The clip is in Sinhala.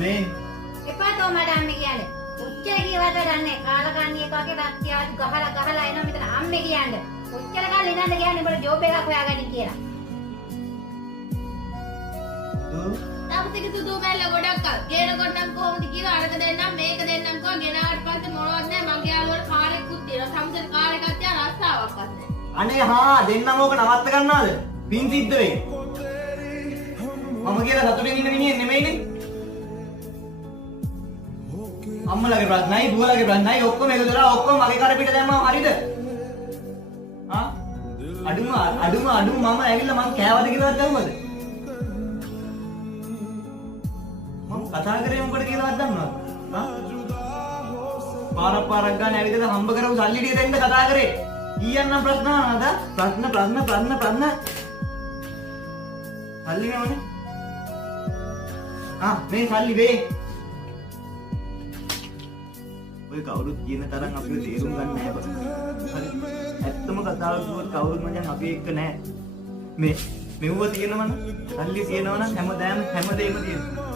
මේ එපා තෝ මට අම්මේ කියන්නේ. කොච්චර කීවත් වැඩන්නේ කාලකන්ණි එක වගේ රත්තියාත් ගහලා එනවා මෙතන අම්මේ කියන්නේ. කොච්චර කාලේ ඉඳන්ද කියන්නේ උඹට ජොබ් එකක් හොයාගන්න කියලා. තාපතික සුදු බැල ගොඩක් ගේන කොටනම් කොහොමද කියලා අරක දෙන්නම් මේක දෙන්නම් කෝ ගෙනාවට පස්සේ මොනවද නැහැ මගේ යාළුවෝ කාර් එකකුත් තියෙනවා සම්සර් කාර් එකක් තියා රස්සාවක්වත් නැහැ. අනේ හා දෙන්නම ඕක නවත්ත ගන්නවද? පින් සිද්ධ වෙයි. මම කියලා සතුටින් ඉන්න මිනිහෙක් නෙමෙයිනේ. අම්මලාගේ ප්‍රශ්නයි දුවලාගේ ප්‍රශ්නයි ඔක්කොම එකතු වෙලා ඔක්කොම මගේ කර පිට දැම්මම හරිද? ආ? අඩුම මම ඇවිල්ලා මං කෑවද කියලාවත් දන්නවද? මම කතා කරේ මොකද කියලාවත් දන්නවද? ආ? පාරක් ගන්න ඇවිදලා හම්බ කරපු සල්ලි ටික දෙන්න කතා කරේ. ඊයන්නම් ප්‍රශ්න අහනවද? ප්‍රශ්න. සල්ලි නෝනේ. මේ සල්ලි වේ. ඔය කවුරුත් කියන තරම් අපිව තේරුම් ගන්න නැහැ බං. හරි. ඇත්තම කතාව කිව්වොත් කවුරුත් මචං අපි එක්ක නැහැ. මෙව්ව තියෙනවනම් සල්ලි තියෙනවනම් හැමදේම තියෙනවා.